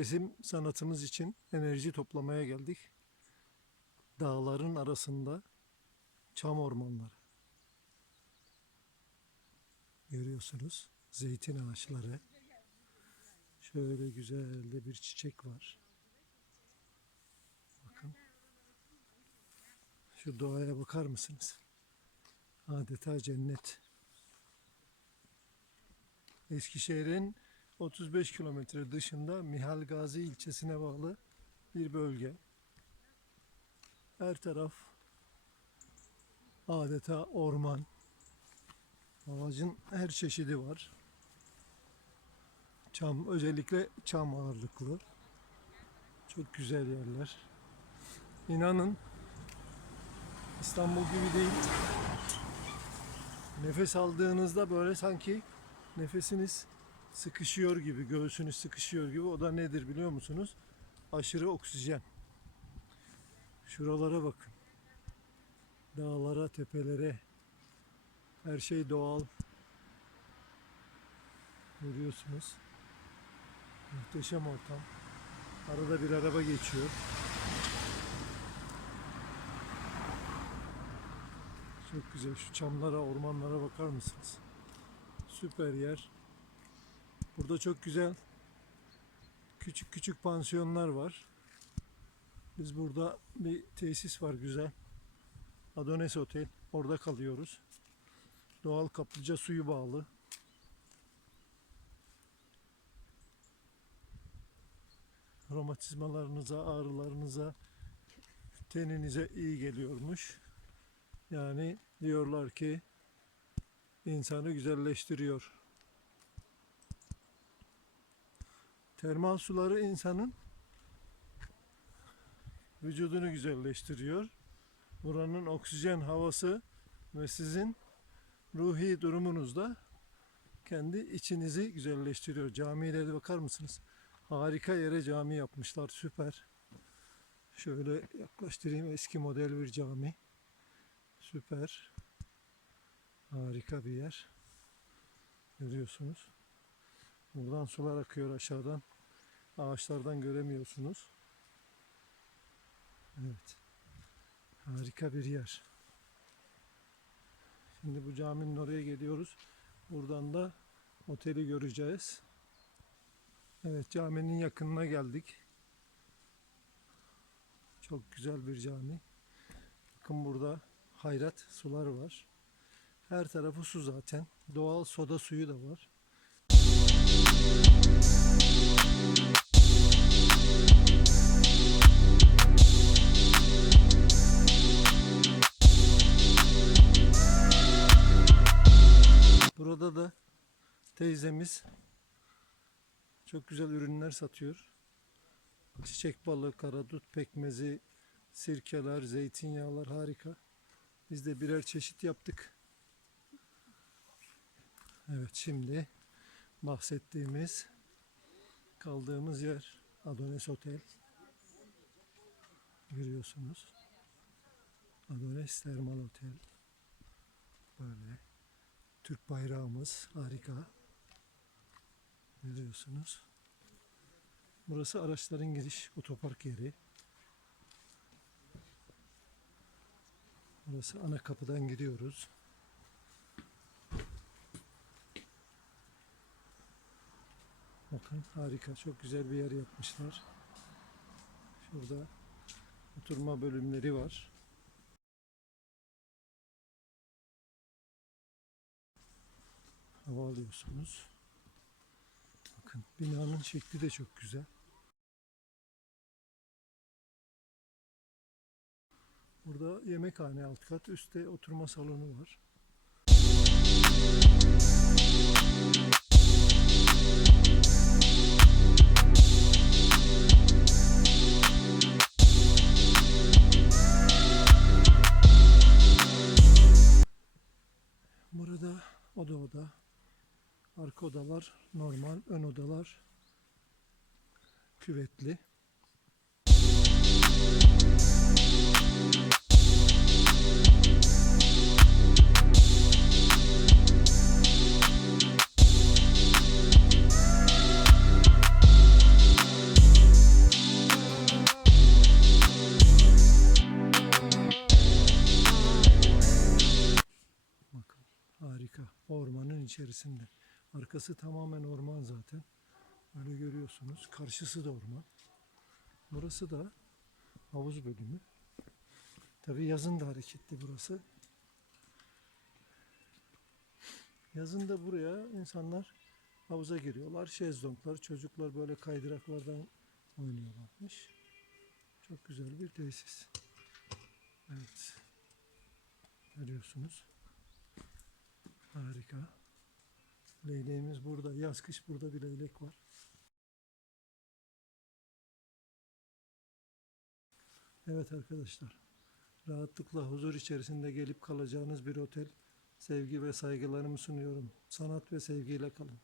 resim sanatımız için enerji toplamaya geldik. Dağların arasında çam ormanları. Görüyorsunuz zeytin ağaçları. Şöyle güzel de bir çiçek var. Bakın. Şu doğaya bakar mısınız? Adeta cennet. Eskişehir'in 35 kilometre dışında Mihal Gazi ilçesine bağlı bir bölge. Her taraf adeta orman. Ağacın her çeşidi var. Çam, özellikle çam ağırlıklı. Çok güzel yerler. İnanın İstanbul gibi değil. Nefes aldığınızda böyle sanki nefesiniz sıkışıyor gibi, göğsünüz sıkışıyor gibi. O da nedir biliyor musunuz? Aşırı oksijen. Şuralara bakın. Dağlara, tepelere. Her şey doğal. Görüyorsunuz. Muhteşem ortam. Arada bir araba geçiyor. Çok güzel. Şu çamlara, ormanlara bakar mısınız? Süper yer. Burada çok güzel küçük küçük pansiyonlar var. Biz burada bir tesis var güzel. Adonis Otel. Orada kalıyoruz. Doğal kaplıca suyu bağlı. Romatizmalarınıza, ağrılarınıza, teninize iyi geliyormuş. Yani diyorlar ki insanı güzelleştiriyor. Termal suları insanın vücudunu güzelleştiriyor. Buranın oksijen havası ve sizin ruhi durumunuzda kendi içinizi güzelleştiriyor. Camilere bakar mısınız? Harika yere cami yapmışlar. Süper. Şöyle yaklaştırayım. Eski model bir cami. Süper. Harika bir yer. Görüyorsunuz. Buradan sular akıyor aşağıdan. Ağaçlardan göremiyorsunuz. Evet. Harika bir yer. Şimdi bu caminin oraya geliyoruz. Buradan da oteli göreceğiz. Evet caminin yakınına geldik. Çok güzel bir cami. Bakın burada hayrat sular var. Her tarafı su zaten. Doğal soda suyu da var. Burada da teyzemiz çok güzel ürünler satıyor. Çiçek balı, karadut pekmezi, sirkeler, zeytinyağlar harika. Biz de birer çeşit yaptık. Evet şimdi bahsettiğimiz kaldığımız yer Adonis Otel. Görüyorsunuz. Adonis Termal Otel. Böyle. Türk bayrağımız harika. Görüyorsunuz. Burası araçların giriş otopark yeri. Burası ana kapıdan giriyoruz. Bakın harika, çok güzel bir yer yapmışlar. Şurada oturma bölümleri var. Hava alıyorsunuz. Bakın binanın şekli de çok güzel. Burada yemekhane alt kat, üstte oturma salonu var. Burada oda oda, Arka odalar normal, ön odalar küvetli. Bakın harika ormanın içerisinde. Arkası tamamen orman zaten. Böyle görüyorsunuz. Karşısı da orman. Burası da havuz bölümü. Tabii yazın da hareketli burası. Yazın da buraya insanlar havuza giriyorlar. Şezlonglar, çocuklar böyle kaydıraklardan oynuyorlarmış. Çok güzel bir tesis. Evet. Görüyorsunuz. Harika. Leyleğimiz burada. Yaz kış burada bir leylek var. Evet arkadaşlar. Rahatlıkla huzur içerisinde gelip kalacağınız bir otel. Sevgi ve saygılarımı sunuyorum. Sanat ve sevgiyle kalın.